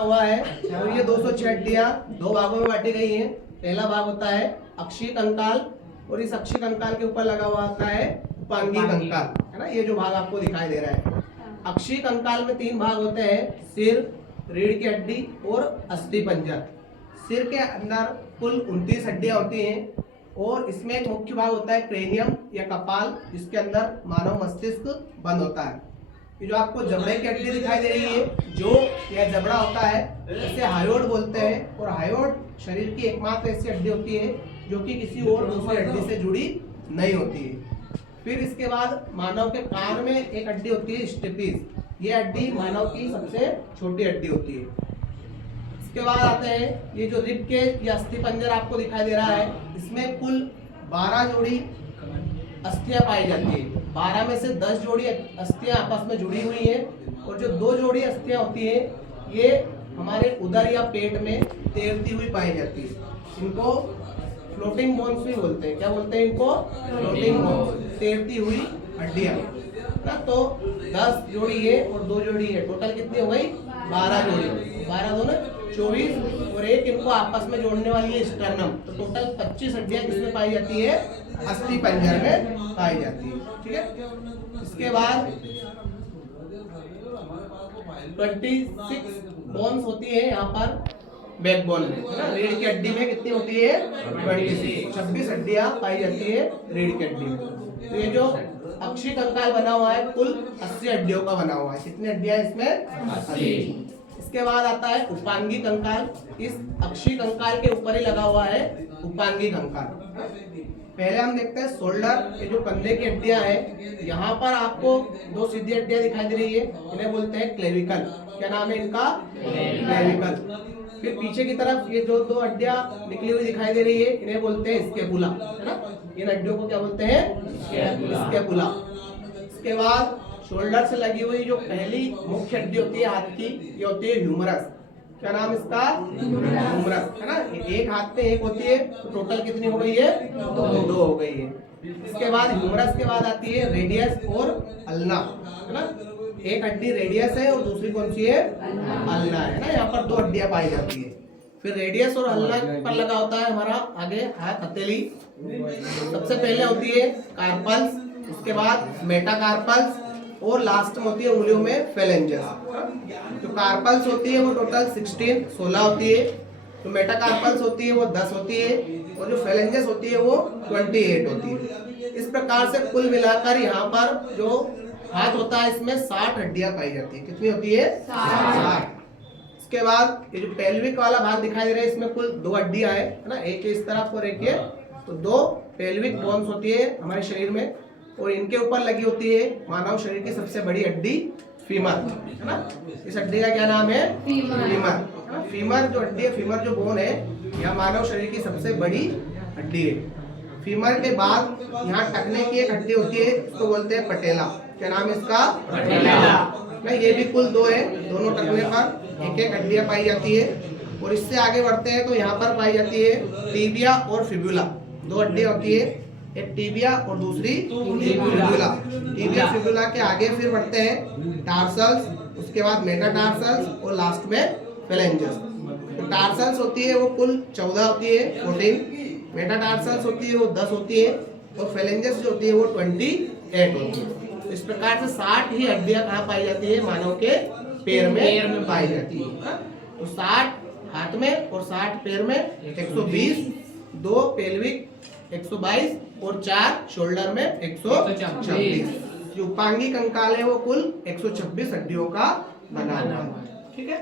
हुआ है। और ये 206 हड्डियां दो भागों में बांटी गई हैं। पहला भाग होता है अक्षीय कंकाल और इस अक्षीय कंकाल के ऊपर लगा हुआ होता है उपांगी कंकाल, है ना। ये जो भाग आपको दिखाई दे रहा है, अक्षीय कंकाल में 3 भाग होते हैं, सिर, रीढ़ की हड्डी और अस्थि पंजर। सिर के अंदर कुल 29 हड्डियां होती हैं और इसमें एक मुख्य भाग होता है क्रेनियम या कपाल, जिसके अंदर मानव मस्तिष्क बंद होता है। ये जो आपको जबड़े की हड्डी दिखाई दे रही है, जो यह जबड़ा होता है, इसे हायोड बोलते हैं। और हायोड शरीर की एकमात्र ऐसी हड्डी होती है जो कि किसी और दूसरी हड्डी से जुड़ी नहीं होती है। फिर इसके बाद मानव के कान में एक हड्डी होती है स्टेपिस। ये हड्डी मानव की सबसे छोटी हड्डी होती है। इसके बाद आते हैं ये जो रिब केज या अस्थि पंजर आपको दिखाई दे रहा है, इसमें कुल 12 जोड़ी अस्थियां पाई जाती है। 12 में से 10 जोड़ी अस्थियां आपस में जुड़ी हुई हैं और जो 2 जोड़ी अस्थियां होती हैं ये हमारे उदर या पेट में तैरती हुई पाई जाती है। इनको फ्लोटिंग बोन्स भी बोलते हैं। क्या बोलते हैं इनको? फ्लोटिंग बोन्स, तैरती हुई हड्डियां ना। तो 10 जोड़ी है और 2 जोड़ी है, टोटल कितनी हो गई? 12 जोड़ी। 12 2 24 और एक इनको आपस में जोड़ने वाली है स्टर्नम। तो टोटल 25 हड्डियां किसमें पाई जाती है? अस्थि पंजर में पाई जाती है। ठीक है। इसके बाद 26 बोन्स होती है यहाँ पर बैकबोन में, है ना। रीढ़ की हड्डी में कितनी होती है? 26 हड्डियां पाई जाती है रीढ़ की हड्डी में। तो ये जो अक्षीय कंकाल बना हुआ है कुल 80 हड्डियों का बना हुआ है। कितनी हड्डियां इसमें? 80। इसके बाद आता है उपांगी कंकाल। इस अक्षीय कंकाल के ऊपर ही लगा हुआ है उपांगी कंकाल। पहले हम देखते हैं शोल्डर। ये जो कंधे की हड्डियां हैं, यहाँ पर आपको 2 सीधी हड्डियां दिखाई दे रही है, इन्हें बोलते हैं क्लेविकल। क्या नाम है इनका? क्लेविकल। फिर पीछे की तरफ ये जो 2 हड्डियां निकली हुई दिखाई दे रही है, इन्हें बोलते हैं स्कैपुला, है ना। इन हड्डियों को क्या बोलते हैं? स्कैपुला। इसके बाद शोल्डर से लगी हुई जो पहली मुख्य हड्डी होती है हाथ की, ये होती है ह्यूमरस। क्या नाम इसका? ह्यूमरस, है ना। एक हाथ में एक होती है, तो टोटल कितनी हो गई है? 2 हो गई है। इसके बाद ह्यूमरस के बाद आती है रेडियस और अल्ना, है ना। एक हड्डी रेडियस है और दूसरी कौन सी है? अल्ना, है ना। यहाँ पर 2 हड्डियां पाई जाती है। फिर रेडियस और अल्ना पर लगा होता है हमारा आगे हाथ, हथेली। सबसे पहले होती है कार्पल्स, उसके बाद मेटाकार्पल्स और लास्ट में होती है उंगलियों में फेलेंजेस। जो कार्पल्स होती है वो टोटल 16 होती है। जो मेटाकार्पल्स होती है वो 10 होती है और जो फेलेंजेस होती है वो 28 होती है। इस प्रकार से कुल मिलाकर यहाँ पर जो हाथ होता है इसमें 60 हड्डियां पाई जाती है। कितनी होती है? 60। इसके बाद ये जो पेल्विक वाला भाग दिखाई दे रहा है, इसमें कुल 2 हड्डियां है ना। एक है इस तरफ और एक है, तो 2 पेल्विक बोन्स होती है हमारे शरीर में और इनके ऊपर लगी होती है मानव शरीर की सबसे बड़ी हड्डी फीमर, है ना। इस हड्डी का क्या नाम है? फीमर। फीमर जो हड्डी है, फीमर जो बोन है, यह मानव शरीर की सबसे बड़ी हड्डी है। फीमर के बाद यहाँ टखने की एक हड्डी होती है, उसको बोलते हैं पटेला। क्या नाम है इसका? पटेला। ये भी कुल 2 है, दोनों टखने पर एक एक हड्डियां पाई जाती है। और इससे आगे बढ़ते हैं तो यहाँ पर पाई जाती है टीबिया और फिबुला। 2 हड्डियां होती है, एक टीबिया और दूसरी फिबुला। टीबिया फिबुला के आगे फिर बढ़ते हैं टार्सल्स, उसके बाद मेटाटार्सल्स और लास्ट में फेलेंजेस। तो टार्सल्स होती है वो कुल 14 होती है, 14। मेटाटार्सल्स होती है वो 10 होती है और फेलेंजेस जो होती है वो 28 होती है। तो इस प्रकार से 60 ही हड्डियां कहाँ पाई जाती है? मानव के पैर में पाई जाती है। तो 60 हाथ में और 60 पैर में, 120, 2 पेल्विक 122 और 4 शोल्डर में 126। जो उपांगी कंकाल है वो कुल 126 हड्डियों का बना हुआ है। ठीक है।